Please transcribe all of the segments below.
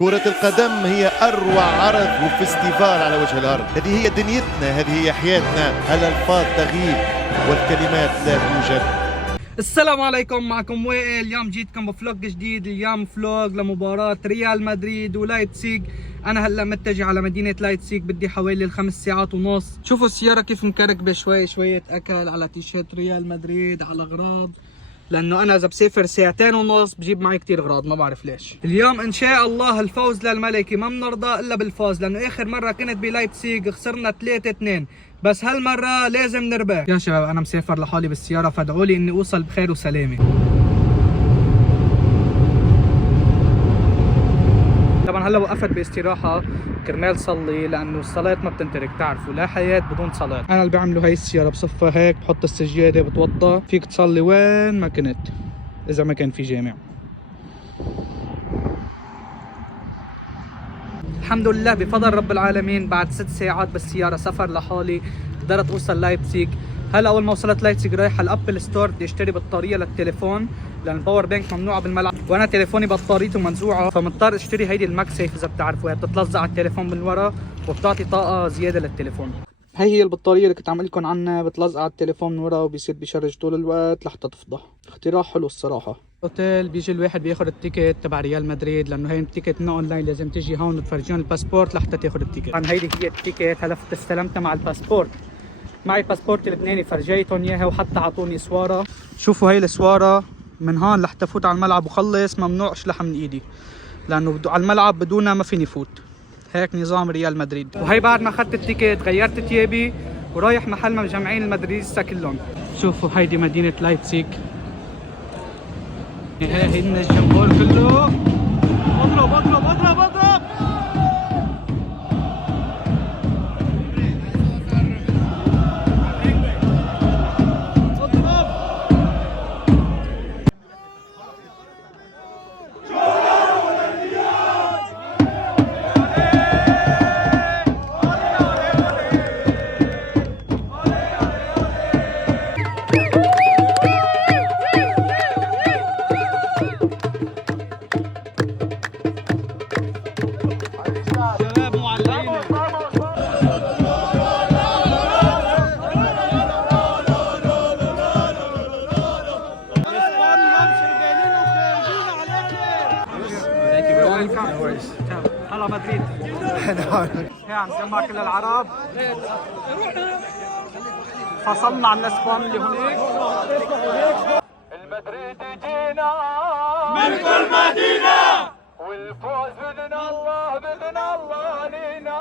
كرة القدم هي أروع عرض وفستيفال على وجه الأرض. هذه هي دنيتنا، هذه هي حياتنا. الألفاظ تغيب والكلمات لا توجد. السلام عليكم، معكم وائل. اليوم جيتكم بفلوج جديد. اليوم فلوج لمباراة ريال مدريد ولايبزيج. أنا هلا متجه على مدينة لايبزيج، بدي حوالي الخمس ساعات ونص. شوفوا السيارة كيف مكركبة، شوية أكل على تيشيرت ريال مدريد على أغراض، لأنه أنا إذا بسافر ساعتين ونص بجيب معي كتير أغراض، ما بعرف ليش. اليوم إن شاء الله الفوز للملكي، ما بنرضى إلا بالفوز، لأنه آخر مرة كنت بلايبزيج خسرنا 3-2، بس هالمرة لازم نربح. يا شباب أنا مسافر لحالي بالسيارة، فادعوا لي إني أوصل بخير وسلامة. طبعا هلا وقفت باستراحة كرمال صلي، لأنه الصلاة ما بتنترك، تعرفوا لا حياة بدون صلاة. أنا اللي بعمله هاي السيارة بصفها هيك، بحط السجادة، بتوضى، فيك تصلي وين ما كنت إذا ما كان في جامع. الحمد لله بفضل رب العالمين بعد 6 ساعات بالسيارة سفر لحالي قدرت اوصل لايبزيج. هلا اول ما وصلت لايبزيج رايح على الابل ستور بدي اشتري بطارية للتليفون، لان الباور بانك ممنوعة بالملعب، وانا تليفوني بطاريته منزوعة، فمضطر اشتري هيدي الماك سيف. اذا بتعرفوا هي بتتلزق على التليفون من ورا وبتعطي طاقة زيادة للتليفون. هي البطارية اللي كنت عم لكم عنها، بتلزق على التليفون من ورا وبيصير بيشرج طول الوقت لحتى تفضى. اختراع حلو الصراحة. اوتيل بيجي الواحد بياخذ التيكت تبع ريال مدريد، لانه هي التيكت ما اونلاين، لازم تيجي هون وتفرجون الباسبورت لحتى تاخذ التيكت. طبعا هيدي هي التيكت، هلا استلمتها مع الباسبورت. معي باسبورت اللبناني، فرجيتهم اياها وحتى اعطوني سواره. شوفوا هي السواره، من هون لحتى افوت على الملعب وخلص ممنوع اشلحها من ايدي، لانه على الملعب بدونها ما فيني فوت. هيك نظام ريال مدريد. وهي بعد ما اخذت التيكت غيرت ثيابي ورايح محل ما مجمعين المدريديستا كلهم. شوفوا هيدي مدينه لايبزيج، هي الجمهور كله. اضرب اضرب اضرب اضرب. هلا مدريد. هي عم تجمع كل العرب. فصلنا عن الاسبان اللي هناك. المدريد جينا من كل مدينة، والفوز بإذن الله بإذن الله لينا.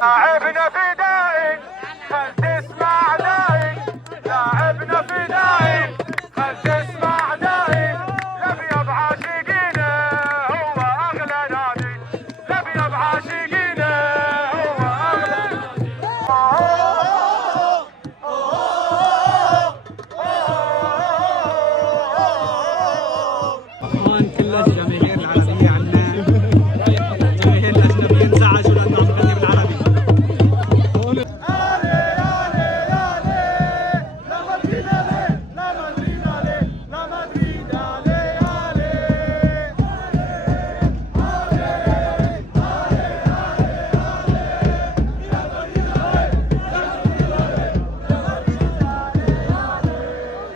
لاعبنا فدائي خل تسمع داي، لاعبنا فدائي خل تسمع داي، لبيض عاشقينه هو اغلى نادي، لبيض عاشقينه هو اغلى نادي. هون كل الجماهير العربية عنا، الجماهير الاجنبية انزعجوا لانه عم بغني بالعربي.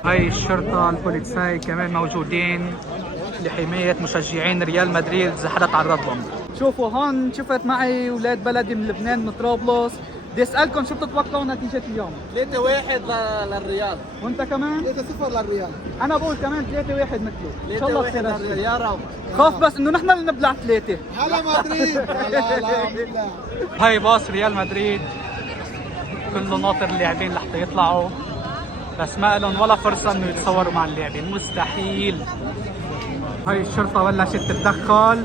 هاي الشرطة البوليساي كمان موجودين لحماية مشجعين ريال مدريد إذا حدا تعرض لهم. شوفوا هون شفت معي اولاد بلدي من لبنان من طرابلس، بدي اسالكم شو بتتوقعوا نتيجه اليوم؟ 3-1 للريال. وانت كمان؟ 3-0 للريال. انا بقول كمان 3-1 مثله. ان شاء الله 3-1 تصير للريال يا رب. خاف بس انه نحن اللي نبلع 3. هلا مدريد. لا لا. هاي باص ريال مدريد كله ناطر اللاعبين لحتى يطلعوا، بس ما لهم ولا فرصة انه يتصوروا مع اللاعبين، مستحيل. هاي الشرطة بلشت تتدخل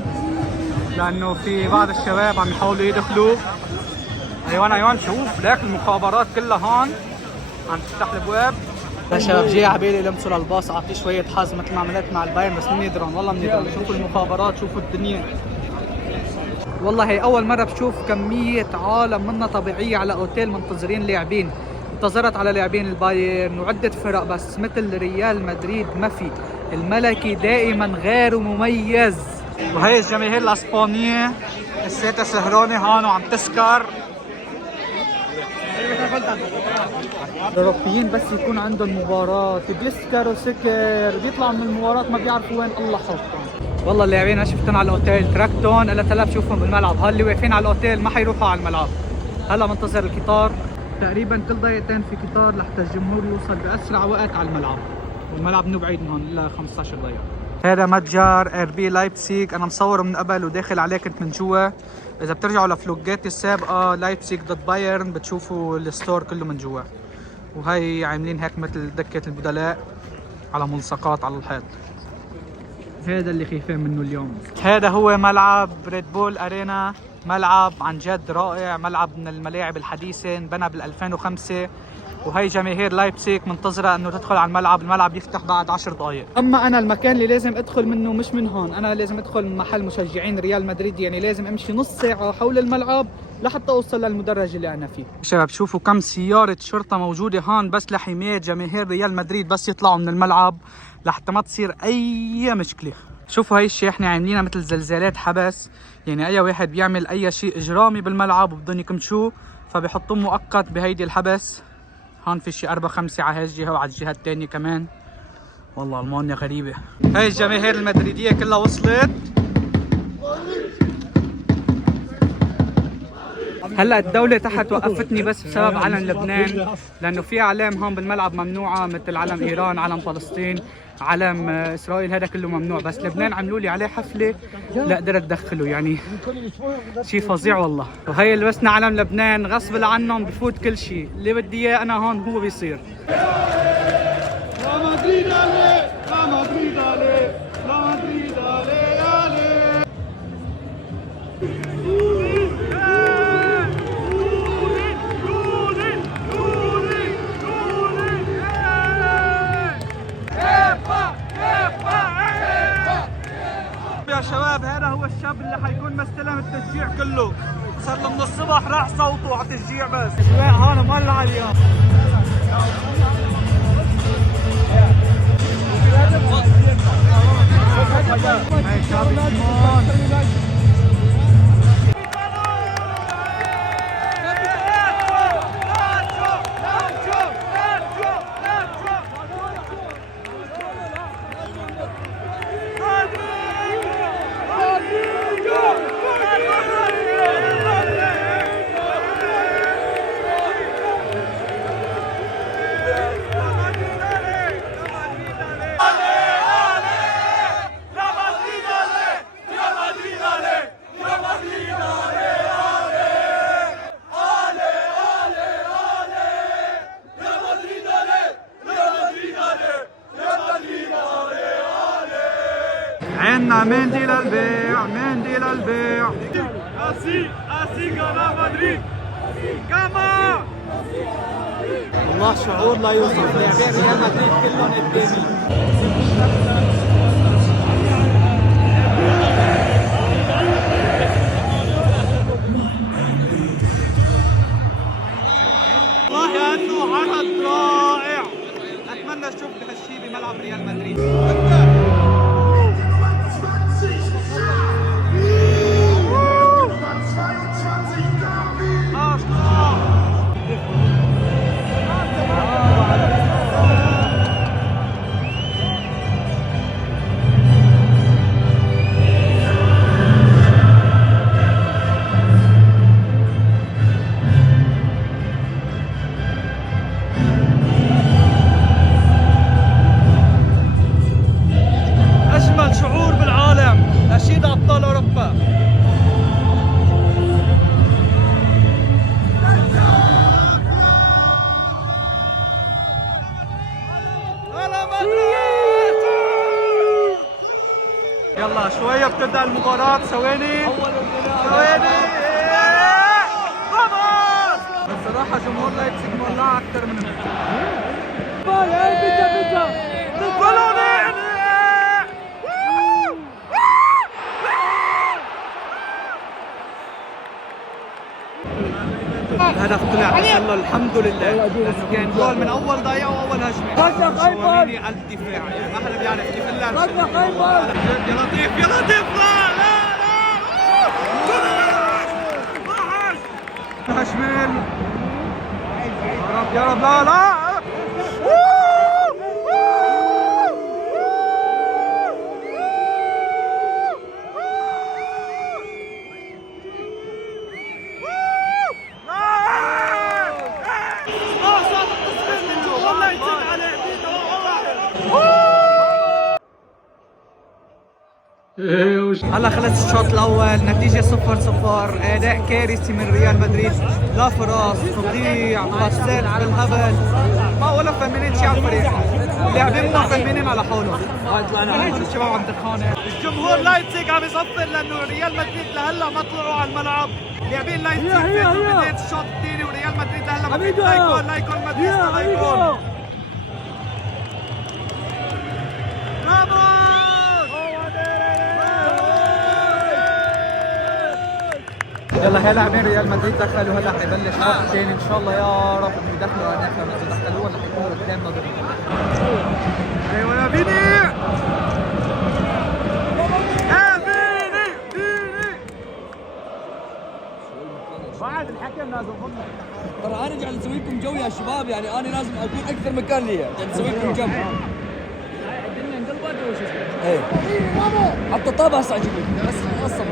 لانه في بعض الشباب عم يحاولوا يدخلوا. ايوان شوف ليك المخابرات كلها هون عم تفتح الابواب. يا شباب جاي على بالي لمسوا للباص اعطيه شوية حظ مثل ما عملت مع البايرن، بس منيدرون والله منيدرون. شوفوا المخابرات، شوفوا الدنيا. والله هي أول مرة بشوف كمية عالم منا طبيعية على أوتيل منتظرين لاعبين. انتظرت على لاعبين البايرن وعدة فرق، بس مثل ريال مدريد ما في. الملكي دائما غير مميز. وهي الجماهير الأسبانية لساتها سهرانة هون وعم تسكر. الأوروبيين بس يكون عندهم مباراة بيسكروا سكر، بيطلعوا من المباراة ما بيعرفوا وين الله حطهم. والله اللاعبين انا شفتهم على الاوتيل تركتهم الا تلا بشوفهم بالملعب. هاللي واقفين على الاوتيل ما حيروحوا على الملعب. هلا منتظر القطار، تقريبا كل دقيقتين في قطار لحتى الجمهور يوصل باسرع وقت على الملعب، والملعب مو بعيد من هون الا 15 دقيقة. هذا متجر ار بي لايبزيغ، انا مصوره من قبل وداخل عليه كنت من جوا. اذا بترجعوا لفلوجاتي السابقة لايبزيغ ضد بايرن بتشوفوا الستور كله من جوا. وهي عاملين هيك مثل دكة البدلاء على ملصقات على الحيط. هذا اللي خايفين منه اليوم. هذا هو ملعب ريد بول ارينا، ملعب عن جد رائع، ملعب من الملاعب الحديثة، انبنى بال 2005. وهي جماهير لايبزيغ منتظرة انه تدخل على الملعب، الملعب يفتح بعد 10 دقائق. اما انا المكان اللي لازم ادخل منه مش من هون، انا لازم ادخل من محل مشجعين ريال مدريد، يعني لازم امشي نص ساعة حول الملعب لحتى اوصل للمدرج اللي انا فيه. شباب شوفوا كم سيارة شرطة موجودة هون بس لحماية جماهير ريال مدريد بس يطلعوا من الملعب لحتى ما تصير اي مشكلة. شوفوا هاي الشاحنة عاملينها مثل زلزالات حبس، يعني اي واحد بيعمل اي شيء اجرامي بالملعب وبدهم يكمشوه فبيحطوه مؤقت بهيدي الحبس. هون في شي 4-5 على هاي الجهة وعلى الجهة الثانية كمان. والله المانيا غريبة. هاي الجماهير المدريدية كلها وصلت. هلا الدولة تحت وقفتني بس بسبب علم لبنان، لأنه في أعلام هون بالملعب ممنوعة مثل علم إيران، علم فلسطين، علم إسرائيل، هذا كله ممنوع. بس لبنان عملوا لي عليه حفلة لا قدرت أدخله، يعني شيء فظيع والله. وهي لبسنا علم لبنان غصب عنهم بفوت كل شيء، اللي بدي إياه أنا هون هو بيصير. لا مدريد عليه، لا مدريد عليه، لا مدريد عليه. يا شباب هذا هو الشاب اللي حيكون مستلم التشجيع كله، صار له من الصبح راح صوته على التشجيع بس. الاجواء هون مولعه اليوم. هاي شعب الشمال. عنا مندي للبيع، مندي للبيع. اسي غانا مدريد كما والله شعور لا يوصف. لاعبين ريال مدريد كلهم قدامي. والله انه عرض رائع، اتمنى اشوف هالشيء بملعب ريال مدريد. تبدأ المباراة. ثواني راموس. بصراحة جمهور لايبزيج مولع أكثر من الهدف طلع تسلل الحمد لله، لانه كان جول من اول دقيقه واول هجمه. شواميني الدفاع، ما حدا بيعرف كيف الا يا لطيف يا لطيف. لا شمال يا رب يا رب. لا هلا خلص الشوط الاول، نتيجه 0-0. اداء كارثي من ريال مدريد، لا فرص، تضييع، باسات بالهبل، ما ولا فهمانين شيء على الفريق. اللاعبين مو فهمانين على حولهم. الشباب عم ترخانه. الجمهور لايبزيج عم يصفر لانه ريال مدريد لهلا ما طلعوا على الملعب. لاعبين لايبزيج فاتوا بدايه الشوط الثاني، وريال مدريد لهلا ما في لا يكون مدريد لا يكون. يلا هلا لاعبين ريال مدريد دخلوا، هلا حيبلش الشوط الثاني ان شاء الله يا رب انه يدخلوا اهداف، لانه اذا دخلوها رح يكونوا قدامنا ضرب. ايوه يا فيني يا فيني بعد الحكم لازم ضمن. ترى انا قاعد اسوي لكم جو يا شباب، يعني انا لازم اكون اكثر مكان لي، قاعد اسوي لكم جو. الدنيا انقلبت وش اسمه؟ ايه حتى الطابع هسه عجبني، بس قصه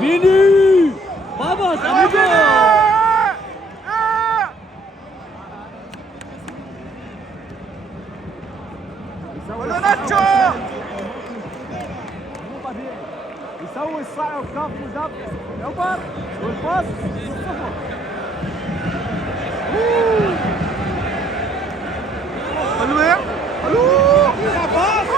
فيني بابا ساميجو. ولوناتشو مو طبيعي، يسوي الصعب كف وزب يوبر والباص 0. حلوة باص.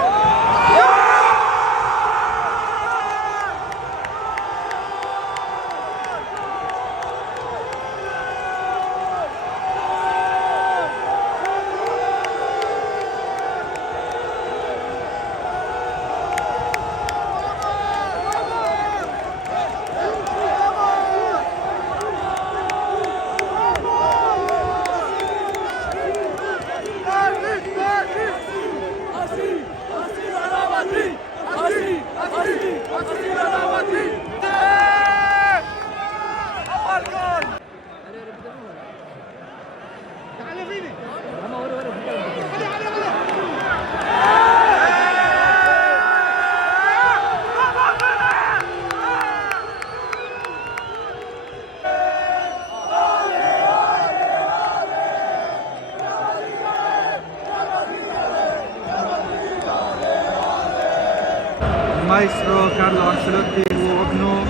مايسترو كارلو أنشيلوتي وابنه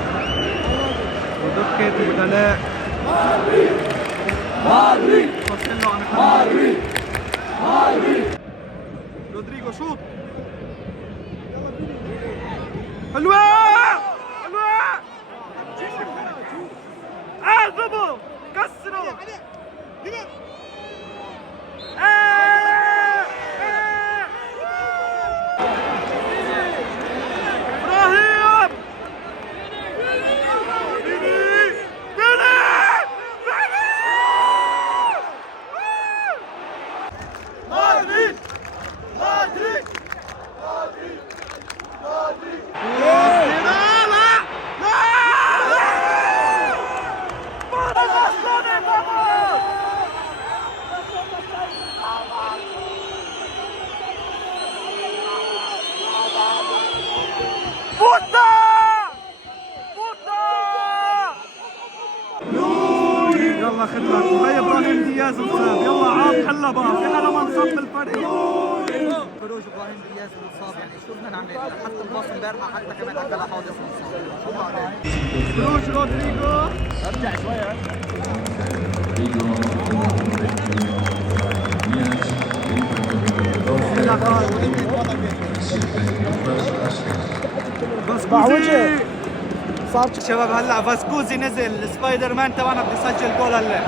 ودكة البدلاء رودريجو شوط حلوة اعزموا كسروا يلا خدمة وهي ابراهيم دياز مصاب. يلا عاد حلا بقى، في حدا ما انصاب بالفريق. خروج ابراهيم دياز مصاب، يعني شو بدنا نعمل؟ حتى الباص امبارح حتى كمان اكل حادث مصاب. خروج رودريجو، ارجع شوي. يلا فاسكوزي صار شباب. هلا فاسكوزي نزل، سبايدر مان تبعنا بده يسجل جول هلا.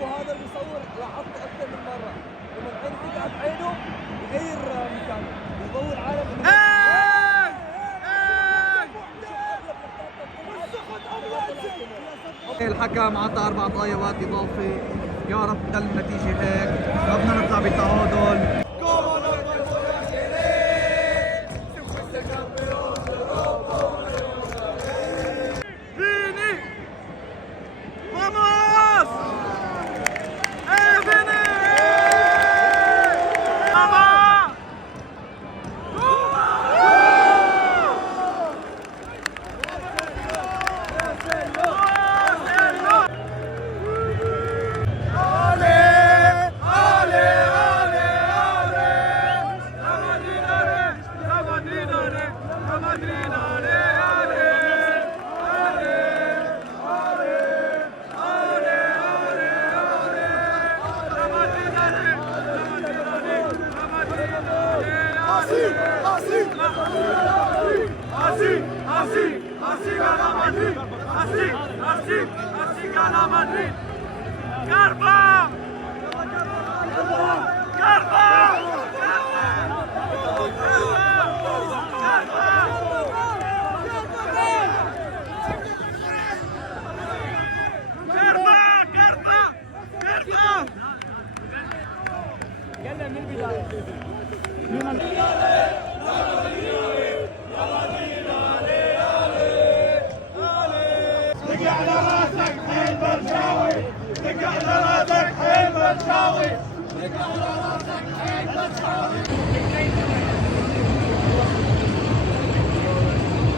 هو هذا المصور لاحظته اكثر من مره، لما العين تقعد عينه يغير مكانه، يضوي العالم. الحكم عطى 4 ضايبات اضافي. يا رب تضل النتيجه هيك، بدنا نطلع بتعادل.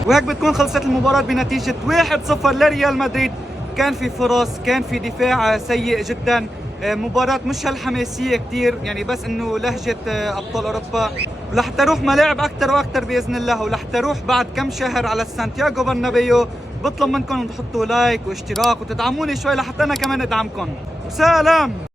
وهيك بتكون خلصت المباراة بنتيجة 1-0 لريال مدريد. كان في فرص، كان في دفاع سيء جدا، مباراة مش هالحماسية كتير يعني، بس انه لهجة ابطال اوروبا. ولحتى اروح ملاعب اكثر واكثر باذن الله، ولحتى اروح بعد كم شهر على سانتياغو برنابيو، بطلب منكم تحطوا لايك واشتراك وتدعموني شوي لحتى انا كمان ادعمكم. سلام.